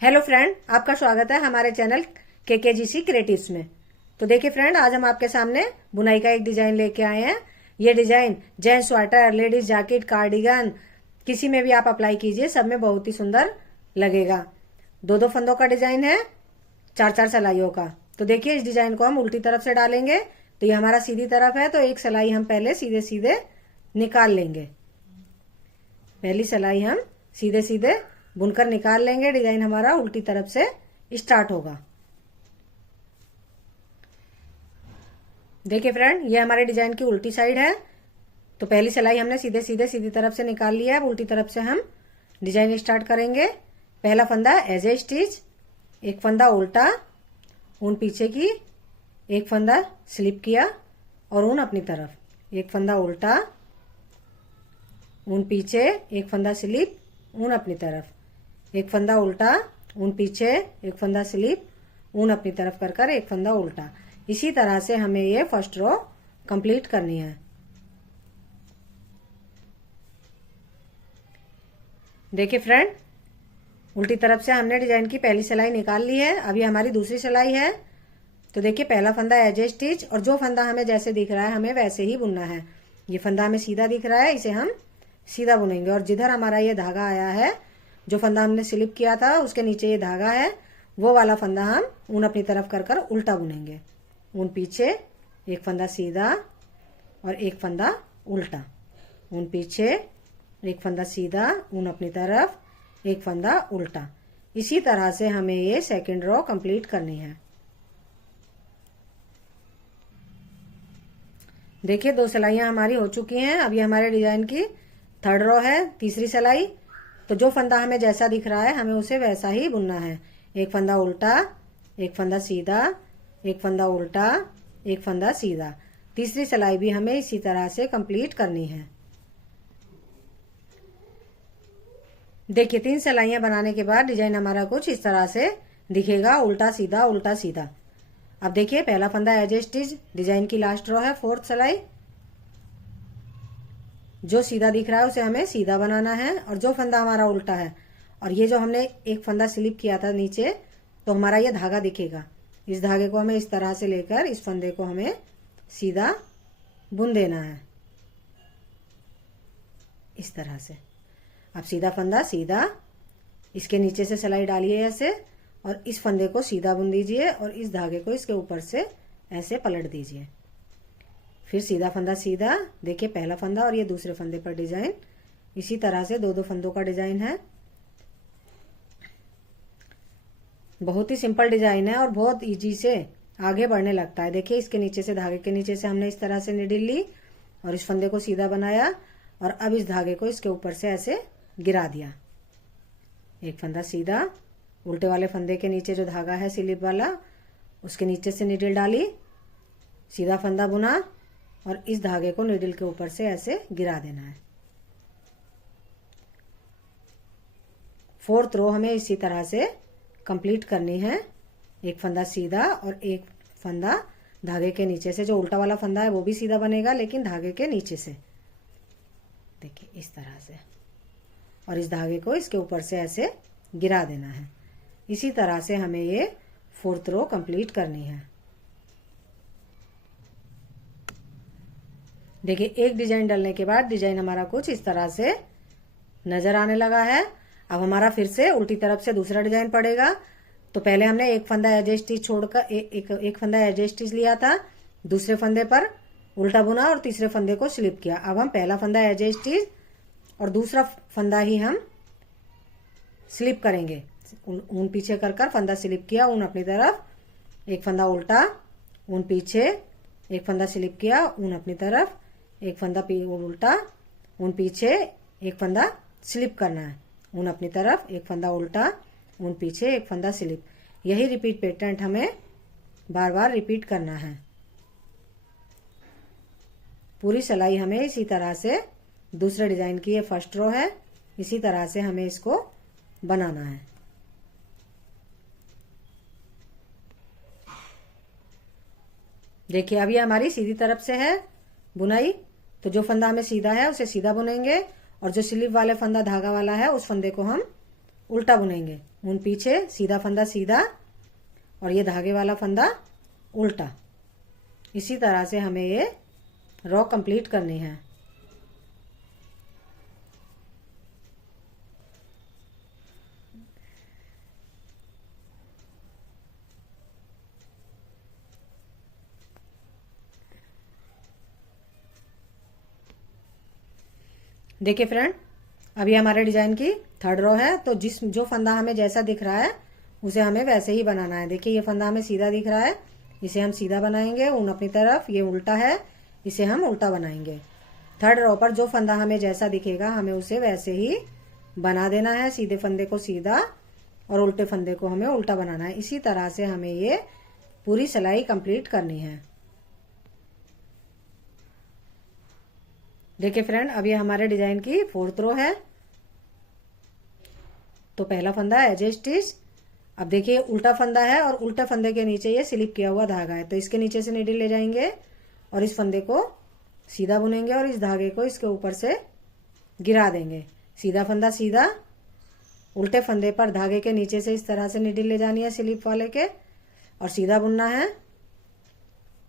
Hello friend, आपका स्वागत है हमारे चैनल केकेजीसी क्रिएटिव्स में। तो देखिए फ्रेंड, आज हम आपके सामने बुनाई का एक डिजाइन लेके आए हैं। ये design gents sweater, ladies jacket, cardigan किसी में भी आप अप्लाई कीजिए, सब में बहुत ही सुंदर लगेगा। दो दो फंदों का डिजाइन है, चार चार सिलाइयों का। तो देखिए, इस डिजाइन को हम उल्टी तरफ से डालेंगे। तो ये हमारा सीधी तरफ है, तो एक सिलाई हम पहले सीधे सीधे निकाल लेंगे। पहली सिलाई हम सीधे सीधे बुनकर निकाल लेंगे। डिजाइन हमारा उल्टी तरफ से स्टार्ट होगा। देखिए फ्रेंड, ये हमारे डिजाइन की उल्टी साइड है। तो पहली सिलाई हमने सीधे सीधे सीधी तरफ से निकाल लिया है। उल्टी तरफ से हम डिजाइन स्टार्ट करेंगे। पहला फंदा एज ए स्टिच, एक फंदा उल्टा, ऊन पीछे की, एक फंदा स्लिप किया और ऊन अपनी तरफ, एक फंदा उल्टा, ऊन पीछे, एक फंदा स्लिप, ऊन अपनी तरफ, एक फंदा उल्टा, ऊन पीछे, एक फंदा स्लिप, ऊन अपनी तरफ कर कर एक फंदा उल्टा। इसी तरह से हमें ये फर्स्ट रो कंप्लीट करनी है। देखिए फ्रेंड, उल्टी तरफ से हमने डिजाइन की पहली सिलाई निकाल ली है। अभी हमारी दूसरी सिलाई है। तो देखिए, पहला फंदा एज ए स्टिच, और जो फंदा हमें जैसे दिख रहा है हमें वैसे ही बुनना है। ये फंदा हमें सीधा दिख रहा है, इसे हम सीधा बुनेंगे। और जिधर हमारा ये धागा आया है, जो फंदा हमने स्लिप किया था उसके नीचे ये धागा है, वो वाला फंदा हम ऊन अपनी तरफ कर कर उल्टा बुनेंगे। ऊन पीछे, एक फंदा सीधा और एक फंदा उल्टा, ऊन पीछे, एक फंदा सीधा, ऊन अपनी तरफ, एक फंदा उल्टा। इसी तरह से हमें ये सेकंड रो कंप्लीट करनी है। देखिए, दो सिलाइयां हमारी हो चुकी हैं। अब ये हमारे डिजाइन की थर्ड रो है, तीसरी सिलाई। तो जो फंदा हमें जैसा दिख रहा है हमें उसे वैसा ही बुनना है। एक फंदा उल्टा, एक फंदा सीधा, एक फंदा उल्टा, एक फंदा सीधा। तीसरी सिलाई भी हमें इसी तरह से कंप्लीट करनी है। देखिए, तीन सिलाइयां बनाने के बाद डिजाइन हमारा कुछ इस तरह से दिखेगा, उल्टा सीधा उल्टा सीधा। अब देखिए, पहला फंदा एज ए स्टिच, डिजाइन की लास्ट रो है, फोर्थ सिलाई। जो सीधा दिख रहा है उसे हमें सीधा बनाना है, और जो फंदा हमारा उल्टा है, और ये जो हमने एक फंदा स्लिप किया था नीचे, तो हमारा ये धागा दिखेगा। इस धागे को हमें इस तरह से लेकर इस फंदे को हमें सीधा बुन देना है, इस तरह से। अब सीधा फंदा सीधा, इसके नीचे से सिलाई डालिए ऐसे, और इस फंदे को सीधा बुन दीजिए, और इस धागे को इसके ऊपर से ऐसे पलट दीजिए। फिर सीधा फंदा सीधा। देखिए, पहला फंदा और ये दूसरे फंदे पर डिजाइन। इसी तरह से दो दो फंदों का डिजाइन है। बहुत ही सिंपल डिजाइन है और बहुत इजी से आगे बढ़ने लगता है। देखिए, इसके नीचे से, धागे के नीचे से हमने इस तरह से निडिल ली और इस फंदे को सीधा बनाया, और अब इस धागे को इसके ऊपर से ऐसे गिरा दिया। एक फंदा सीधा, उल्टे वाले फंदे के नीचे जो धागा है स्लिप वाला, उसके नीचे से निडिल डाली, सीधा फंदा बुना, और इस धागे को निडिल के ऊपर से ऐसे गिरा देना है। फोर्थ रो हमें इसी तरह से कंप्लीट करनी है। एक फंदा सीधा और एक फंदा धागे के नीचे से, जो उल्टा वाला फंदा है वो भी सीधा बनेगा लेकिन धागे के नीचे से। देखिए, इस तरह से, और इस धागे को इसके ऊपर से ऐसे गिरा देना है। इसी तरह से हमें ये फोर्थ रो कंप्लीट करनी है। देखिए, एक डिजाइन डालने के बाद डिजाइन हमारा कुछ इस तरह से नजर आने लगा है। अब हमारा फिर से उल्टी तरफ से दूसरा डिजाइन पड़ेगा। तो पहले हमने एक फंदा एज ए स्टिच छोड़कर एक फंदा एज ए स्टिच लिया था, दूसरे फंदे पर उल्टा बुना और तीसरे फंदे को स्लिप किया। अब हम पहला फंदा एज ए स्टिच और दूसरा फंदा ही हम स्लिप करेंगे। ऊन पीछे कर कर फंदा स्लिप किया, ऊन अपनी तरफ, एक फंदा उल्टा, ऊन पीछे, एक फंदा स्लिप किया, ऊन अपनी तरफ, एक फंदा उल्टा, ऊन पीछे, एक फंदा स्लिप करना है, ऊन अपनी तरफ, एक फंदा उल्टा, ऊन पीछे, एक फंदा स्लिप। यही रिपीट पैटर्न हमें बार बार रिपीट करना है। पूरी सिलाई हमें इसी तरह से, दूसरे डिजाइन की ये फर्स्ट रो है, इसी तरह से हमें इसको बनाना है। देखिए, अब ये हमारी सीधी तरफ से है बुनाई। तो जो फंदा हमें सीधा है उसे सीधा बुनेंगे, और जो स्लीव वाले फंदा धागा वाला है उस फंदे को हम उल्टा बुनेंगे। ऊन पीछे, सीधा फंदा सीधा, और ये धागे वाला फंदा उल्टा। इसी तरह से हमें ये रो कंप्लीट करनी है। देखिए फ्रेंड, अभी हमारे डिजाइन की थर्ड रो है, तो जो फंदा हमें जैसा दिख रहा है उसे हमें वैसे ही बनाना है। देखिए ये फंदा हमें सीधा दिख रहा है, इसे हम सीधा बनाएंगे, ऊन अपनी तरफ, ये उल्टा है, इसे हम उल्टा बनाएंगे। थर्ड रो पर जो फंदा हमें जैसा दिखेगा हमें उसे वैसे ही बना देना है। सीधे फंदे को सीधा और उल्टे फंदे को हमें उल्टा बनाना है। इसी तरह से हमें ये पूरी सिलाई कंप्लीट करनी है। देखिए फ्रेंड, अभी हमारे डिजाइन की फोर्थ रो है, तो पहला फंदा एज ए स्टिच। अब देखिए उल्टा फंदा है और उल्टे फंदे के नीचे ये स्लिप किया हुआ धागा है, तो इसके नीचे से नीडल ले जाएंगे और इस फंदे को सीधा बुनेंगे और इस धागे को इसके ऊपर से गिरा देंगे। सीधा फंदा सीधा, उल्टे फंदे पर धागे के नीचे से इस तरह से नीडल ले जानी है स्लिप वाले के, और सीधा बुनना है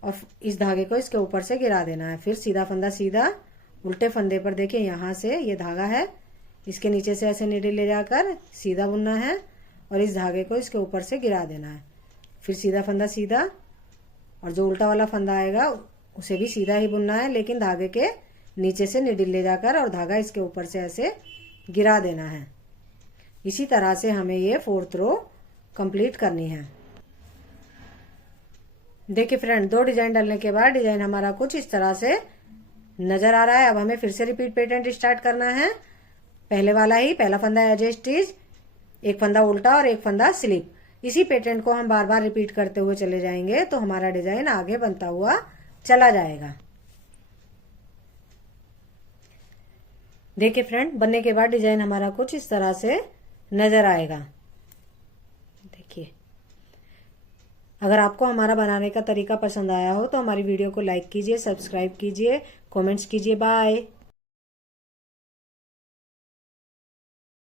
और इस धागे को इसके ऊपर से गिरा देना है। फिर सीधा फंदा सीधा, उल्टे फंदे पर देखिए यहाँ से ये धागा है, इसके नीचे से ऐसे नीडल ले जाकर सीधा बुनना है और इस धागे को इसके ऊपर से गिरा देना है। फिर सीधा फंदा सीधा, और जो उल्टा वाला फंदा आएगा उसे भी सीधा ही बुनना है, लेकिन धागे के नीचे से नीडल ले जाकर और धागा इसके ऊपर से ऐसे गिरा देना है। इसी तरह से हमें ये फोर्थ रो कंप्लीट करनी है। देखिए फ्रेंड, दो डिजाइन डालने के बाद डिजाइन हमारा कुछ इस तरह से नजर आ रहा है। अब हमें फिर से रिपीट पैटर्न स्टार्ट करना है। पहले वाला ही, पहला फंदा एज ए स्टिच, एक फंदा उल्टा और एक फंदा स्लिप। इसी पैटर्न को हम बार बार रिपीट करते हुए चले जाएंगे तो हमारा डिजाइन आगे बनता हुआ चला जाएगा। देखिए फ्रेंड, बनने के बाद डिजाइन हमारा कुछ इस तरह से नजर आएगा। देखिए, अगर आपको हमारा बनाने का तरीका पसंद आया हो तो हमारी वीडियो को लाइक कीजिए, सब्सक्राइब कीजिए, कमेंट्स कीजिए। बाय।